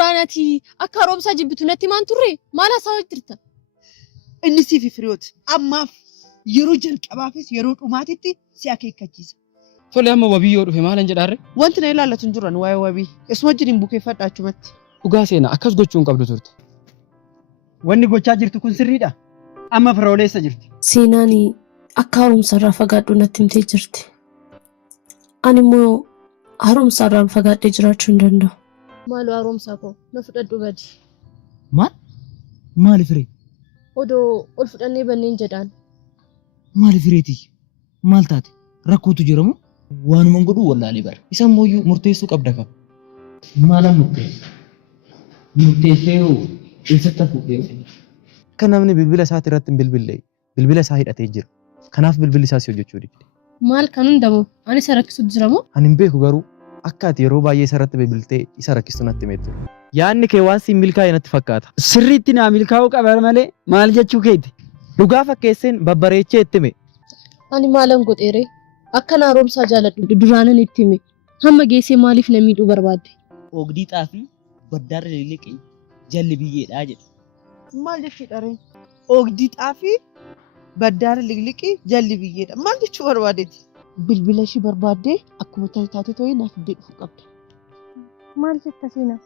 duraanati akka haroomsaa jibbitu natti maan turre maal haasawaa jirta? Inni siif firiyoot ammaaf yeroo jalqabaafis yeroo dhumaatitti si akeekkachiisa. Tole amma wabii yoo dhufe maalan jedhaarre? Wanti na ilaallatu hin jiran waa'ee wabii. Isuma wajjin bukeeffadha achumatti. Dhugaa seenaa akkas gochuun qabdu turte. Wanni gochaa jirtu kun sirriidha. Amma firooleessa jirti. Seenaani akka haroomsarraa fagaadhu natti himtee jirti. Ani immoo haroomsarraa fagaadhee jiraachuu hin danda'u. Maaloo haroomsaa koo na fudhadhu gadi. Maal? Maali firee? Odoo ol fudhannee banneen jedhaan. Maali fireeti? Maal taate? Rakkootu jiramu? Waanuma godhu wallaalee bara. Isa mooyyuu murteessuu qabda qaba. Maala murteessee eessatti hafuudhee? Kan namni bilbila isaati irratti hin bilbille bilbila isaa hidhatee jira. Kanaaf bilbilli isaas hojjechuu dide. Maal kan hundamu ani isa rakkisuutu jiramoo? Ani hin beeku garuu akka ati yeroo baay'ee isa irratti bilbiltee isa rakkistu natti himeetu. Yaadni kee waan siin milkaa'e natti fakkaata. Sirriitti naa milkaa'uu qaba malee maal jechuu keeti? Dhugaa fakkeesseen babbareechee itti hime. Ani maalan godheere akka na haroomsaa jaaladhu duraanan itti hime hamma geessee maaliif na miidhuu barbaadde? Oogdii xaafii baddaarra liliqee jalli biyyeedhaa jedha. Maal jechuudha ree? Oogdii xaafii baddaarra liliqee jalli biyyeedha. Maal jechuu barbaadeeti? Bilbila ishii barbaaddee akkuma taate tooyi naaf dhufuu qabda. Maal jetta Seenaa?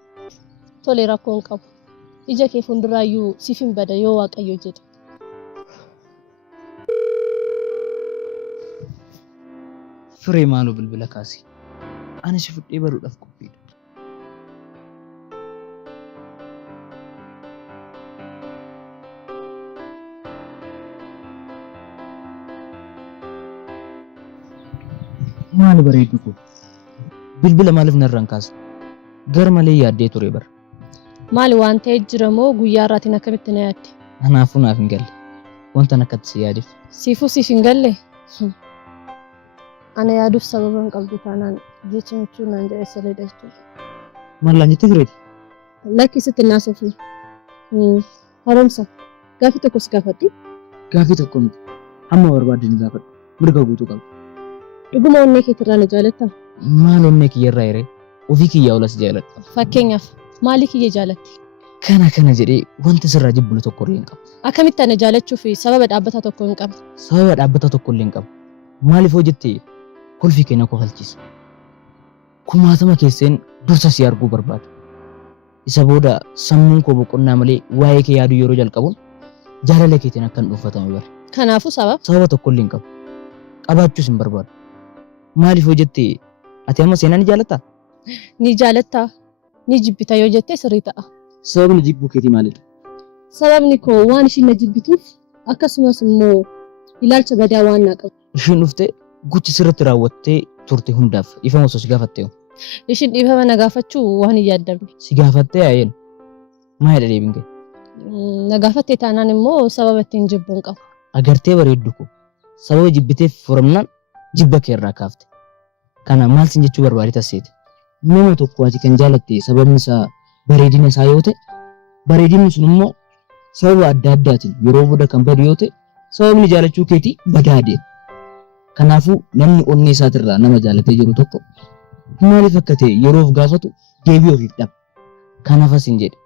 Tole rakkoo hin qabu. Ija kee fuulduraayyuu siif hin bada yoo Waaqayyo jedhe. Firee maaloo bilbila kaasi. Ani si fudhee baruudhaaf qophiidha. Maali bareedu ko? Bilbila maaliif narraan kaasu? Gar malee yaaddee ture bara. Maali waan ta'ee jira moo guyyaa irraatiin akkamitti na yaadde? Anaafuu naaf hin galle. Wanta akkatti si yaadeef. Siifuu siif hin galle? Ana yaaduuf sababa hin qabdu taanaan jecha michuu naan jedhee sirriidha jechuudha. Maallaan jettee tureeti? Lakkisitti naasuufi. Haroomsa gaaffii tokko si gaafadhu? Gaaffii tokko miti. Hamma barbaadde ni gaafadhu. Mirga guutuu qabdu. Dhuguma onnee keetirraa na jaalattaa? Maal onnee kiyyarraa hiree? Ofii kiyyaa olas jaaladha. Fakkeenyaaf maalii kiyya jaalatti? Kana jedhee wanti sirraa jibbulu tokko illee hin qabu. Akkamitti ana jaalachuuf sababa dhaabbataa tokko hin qabu? Sababa dhaabbataa tokko illee hin qabu. Maaliif hojjettee kolfii keenya kofalchiisa? Kumaatama keesseen dursa si arguu barbaada. Isa booda sammuun koo boqonnaa malee waa'ee kee yaaduu yeroo jalqabuun jaalala keetiin akka hin dhuunfatame bara. Kanaafuu sababa tokko illee hin qabu. Qabaachuus hin barbaadu. Maaliif hojjettee ati amma Seenaa ni jaalattaa? Ni jaalattaa? Ni jibbita yoo jettee sirrii ta'a. Sababni jibbuu keetii maalidha? Sababni koo waan ishiin na jibbituuf akkasumas immoo ilaalcha badaa waan naa qabu. Ishiin dhuftee gochi sirriitti raawwattee turte hundaaf dhiifama osoo si gaafattee hoo? Ishiin dhiifama na gaafachuu waan hin yaaddamne. Si gaafattee haayeen maal deebiin kee? Na gaafattee taanaan immoo sababa ittiin jibbuun qabu. Agartee bareeddu ko sababa jibbiteef furamnaan jibba kee irraa kaafte. Kana maal sin jechuu barbaade taseeti? Nama tokko ati kan jaalatte sababni isaa bareedina isaa yoo ta'e bareedinni sun immoo sababa adda addaatiin yeroo booda kan badu yoo ta'e sababni jaalachuu keetii badaa deema. Kanaafuu namni onnee isaatirraa nama jaalatee jiru tokko maaliif akka ta'e yeroof gaafatu deebii ofiif dhaba. Kanaaf asin jedhe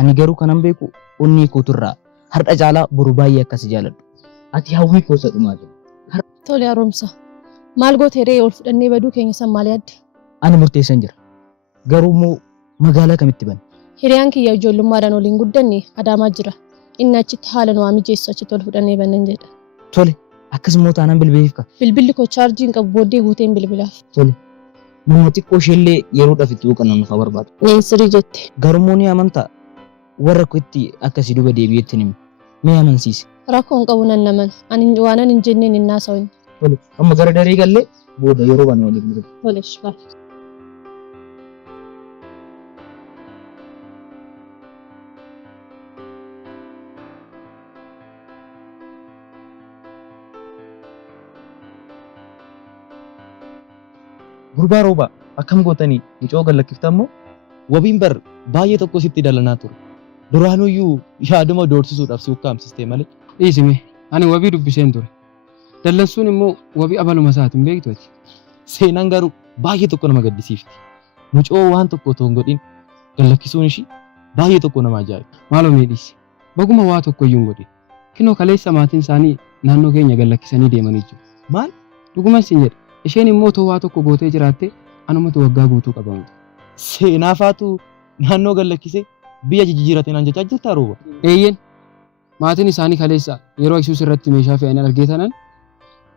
ani garuu kanan beeku onnee kootirraa har'a caalaa boru baay'ee akkasi jaaladhu. Ati hawwii koosa dhumaa jiru. Tole haroomsa. Maal gootee ree ol fudhannee baduu keenya san maal yaadde? Ani murteessan jira. Garuu immoo magaalaa kamitti banne? Hiriyaan kiyya ijoollummaadhaan waliin guddanne Adaamaa jira. Inni achitti haala nu mijeessu achitti ol fudhannee bannan jedha. Tole akkasuma taanaan bilbileef ka. Bilbilli koo chaarjiin qabu booddee guuteen bilbilaaf. Tole nama xiqqoo isheellee yeroodhaaf itti boqonnaa nuuf barbaadu. Sirrii jette. Garuu ni amantaa warra kootti akkasii duba deebi'etti nimi. Mee amansiisi. Rakkoo hin qabu nan naman. Ani waanan hin jenneen hin naasawin. Tole amma gara daree gallee booda yeroo bana waliin jiru. Tole shibaa. Gurbaa roobaa akkam gootanii mucoo gallakkiftammoo wabiin bar baay'ee tokko sitti dalanaa ture. Duraanuyyuu yaaduma doorsisuudhaaf si ukkaamsistee malee. Dhiisime ani wabii dubbiseen ture. Dallansuun immoo wabii abaluma isaatiin beektu ati. Seenaan garuu baay'ee tokko nama gaddisiifti. Mucoo waan tokko otoo hin godhin gallakkisuun ishii baay'ee tokko nama ajaa'iba. Maaloo miidhisi. Baguma waa tokko iyyuu hin godhin. Kinoo kaleessa maatiin isaanii naannoo keenya gallakkisanii deemanii jiru. Maal? Dhuguma isin jedha. Isheen immoo otoo waa tokko gootee jiraatte anumatu waggaa guutuu qabamu. Seenaa faatu naannoo gallakkisee biyya jijjiirate naan jechaa jirtaa rooba. Eeyyeen maatiin isaanii kaleessa yeroo Isuus irratti meeshaa fe'anii argee tanan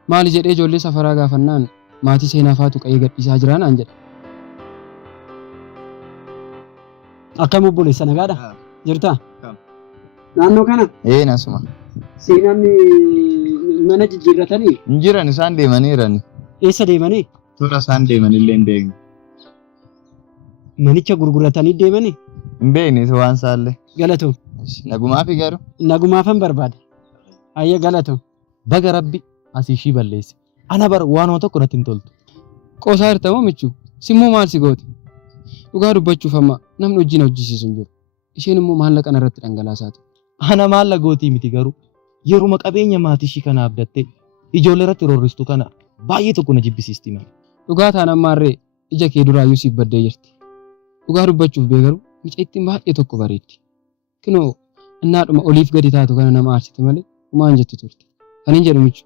maali jedhee ijoollee safaraa gaafannaan maatii seenaa faatu qa'ee gadhiisaa jira naan jedha. Akkam obboleessa nagaadha? Jirtaa? Naannoo kana? Nasuma. Seenaan mana jijjiirratanii? Hin jiran isaan deemaniirani. Eessa deemanii? Tola isaan deemanillee hin beekne. Manicha gurguratanii deemanii? Hin beekne waan isaallee. Galatoom. Nagumaafi garuu? Nagumaafan barbaada. Ayya galatoom. Baga rabbi asii ishii balleesse. Ana bar waanuma tokko natti hin toltu. Qoosaa hirta moo michuu? Simmoo maal si goote? Dhugaa dubbachuuf amma namni wajjin hojjisiisu hin jiru. Isheen immoo maallaqa irratti dhangalaasaa turte. Ana maallaqa gootii miti garuu yeruma qabeenya maatii ishii kana abdattee ijoollee irratti roorristu kana baay'ee tokko na jibbisiisti malee. Dhugaa taan ammaarree ija kee duraayyuu siif baddee jirti. Dhugaa dubbachuuf bee garuu miceettiin baay'ee tokko bareeddi. Kinoo innaadhuma oliif gadi taatu kana nama aarsite malee humaan jetti turte. Kaniin jedhu michu.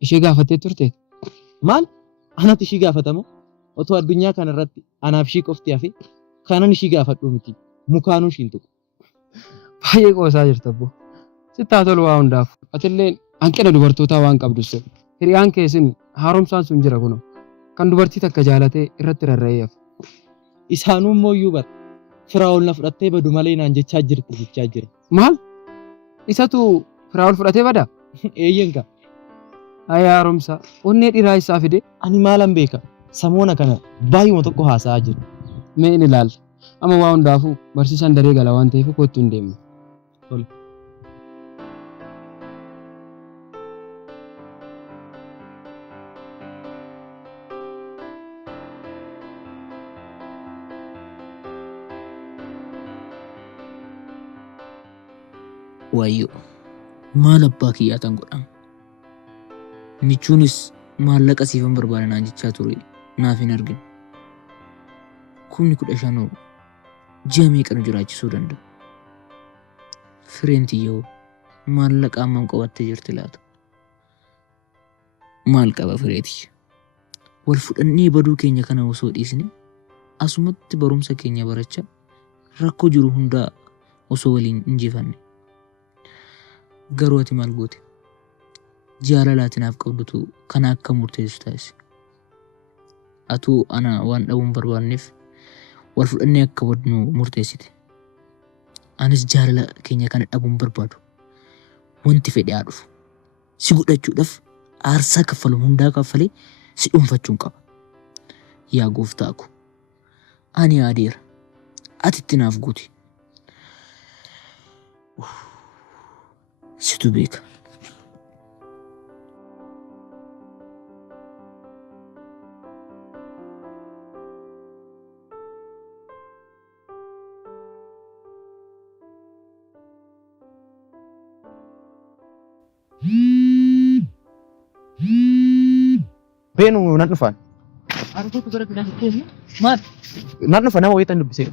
Ishee gaafattee turte. Maal? Anatti ishii gaafatamu? Otoo addunyaa kana irratti anaaf ishii qofti hafe kanan ishii gaafadhu miti. Mukaanuu ishiin tuqu. Baay'ee qoosaa jirta abbo. Sitti haa tolu waa hundaaf. Atillee hanqina dubartootaa waan qabdus hiriyaan keessin haaromsaan sun jira kunoo. Kan dubartii takka jaalatee irratti rarra'ee hafe. Isaanuu immoo iyyuu bara Firaa'ol na fudhattee badu malee naan jechaa jirti jechaa jira. Maal? Isatu Firaa'ol fudhatee bada? Eeyyen ka. Ayyaa haaromsaa. Onnee dhiiraa isaa fide? Ani maalan beeka? Samoona kana baay'uma tokko haasa'aa jiru. Mee ni ilaalla. Amma waa hundaafuu barsiisaan daree gala waan ta'eef kottu hin deemne. Tole. Wayyo maal abbaa kiyyaa tan godhan? Michuunis maallaqa siifan barbaada naan jechaa ture naaf hin argine. 15,000 ji'a meeqa nu jiraachisuu danda'u? Fireen tiyyoo maallaqa hammam qabattee jirti laata? Maal qaba fireeti? Wal fudhannee baduu keenya kana osoo dhiisne asumatti barumsa keenya barachaa rakkoo jiru hundaa osoo waliin injifanne. Garuu ati maal goote? Jaalalaatinaaf qabdutu kana akka murteessu taasise. Atuu ana waan dhabuun barbaanneef wal fudhannee akka wadnu murteessite. Anis jaalala keenya kana dhabuun barbaadu. Wanti fedhe haa dhufu. Si godhachuudhaaf aarsaa kaffalu hundaa kaffalee si dhuunfachuun qaba. Yaa gooftaa ko, ani yaadeera. Ati itti naaf guuti. Situ beeka. Beenu nan dhufaan. Argotu gara biraa hin maal? Nan dhufa nama wayiitan dubbisee.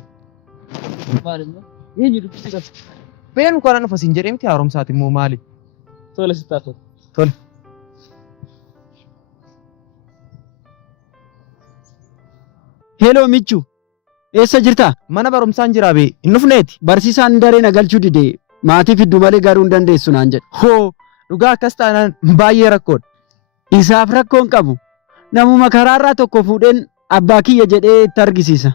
Maal immoo? Eenyu dubbisee qabdi? Beenu kana dhufa siin jedhee miti haaromsaati immoo maali? Tole sitti haa ta'u. Tole. Heloo Michuu. Eessa jirtaa? Mana barumsaan jiraa bee hin dhufneeti. Barsiisaan daree na galchuu dide maatii fiddu malee garuu hin dandeessu naan jedhe. Hoo dhugaa akkas taanaan baay'ee rakkoodha. Isaaf rakkoon qabu. Namuma karaarraa tokko fuudheen abbaa kiyya jedhee itti argisiisa.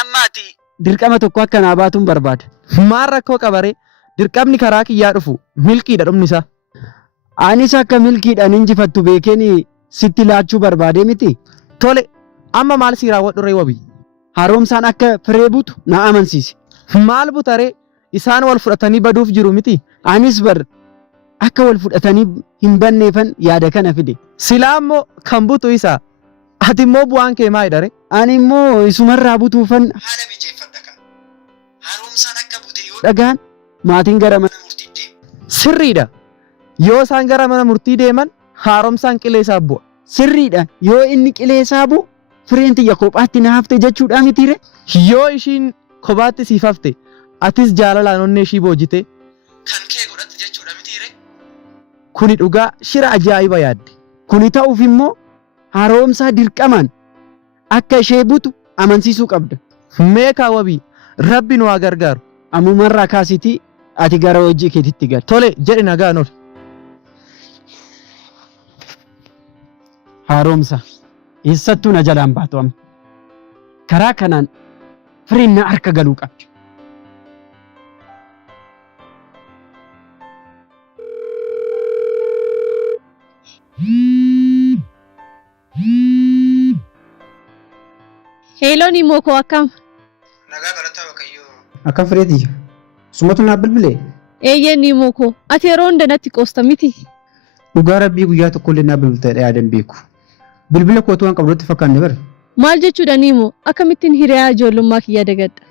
Ammaati. Dirqama tokko akka naa baatuun barbaada. Maal rakkoo qabaree dirqamni karaa kiyyaa dhufu milkiidha dhumni isaa. Anis akka milkiidhaan injifattu beekeen sitti laachuu barbaadee miti. Tole amma maal sii raawwadhu ree wabii? Haaromsaan akka firee buutu na amansiise. Maal butaree isaan wal fudhatanii baduuf jiru miti. Anis bar akka wal fudhatanii hin banneefan yaada kana fide. Silaa immoo kan butu isaa. Ati immoo bu'aan kee maalidha ree? Ani immoo isumarraa butuufan Haala mijeeffadha kan. Haaromsaan akka bute yoo dhagaan maatiin gara mana murtii deemu. Sirriidha. Yoo isaan gara mana murtii deeman haaromsaan qilee isaa bu'a. Sirriidha. Yoo inni qilee isaa bu'u fireen xiyya kophaatti na hafte jechuudha mitiire. Yoo ishiin kophaatti siif hafte atis jaalalaan onnee ishii boojite kan kee godhatte jechuudha mitiire. Kuni dhugaa shira ajaa'iba yaadde. Kuni ta'uuf immoo haaromsaa dirqamaan akka ishee butu amansiisuu qabda. Meeqa wabii rabbi nu haa gargaaru. Ammumarraa kaasitii ati gara hojii keetitti gal. Tole jedhi nagaan ol. Haaromsa eessattuu na jalaan baatu amma. Karaa kanaan firiin na harka galuu qabdi. Hello Nimo ko akkam. Nagaa galataa Waaqayyoo. Akkam fireeti? Sumatu naaf bilbilee? Eeyyee Nimo ko. Ati yeroo hunda natti qoosta miti. Dhugaa rabbii guyyaa tokko illee naaf bilbiltee yaadan beeku. Bilbila kootu waan qabdutti fakkaanne bara. Maal jechuudha Nimo? Akkamittiin hiriyaa ijoollummaa kiyya dagadda?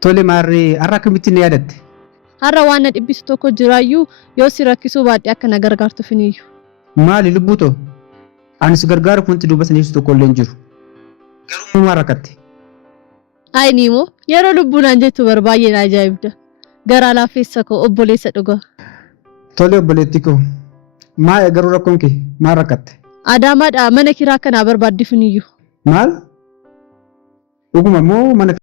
Tole maarree har'a akkamittiin yaadatte? Har'a waan na dhibbisu tokko jiraayyuu yoo si rakkisuu baadhee akka na gargaartuuf hin iyyu. Maali lubbuu too? Ani si gargaaru kunti duuba saniif tokko illee hin jiru. Garuu maal rakkatte? Ay Nimo, yeroo lubbuunaan jettu barbaay'ee na ajaa'ibda. Garaa laafeessa koo obboleessa dhugaa. Tole obboleetti koo. Maal garuu rakkoon kee maal rakkatte? Adaamaadhaa mana kiraa kanaa barbaaddiif hin iyyu. Maal? Dhuguma moo mana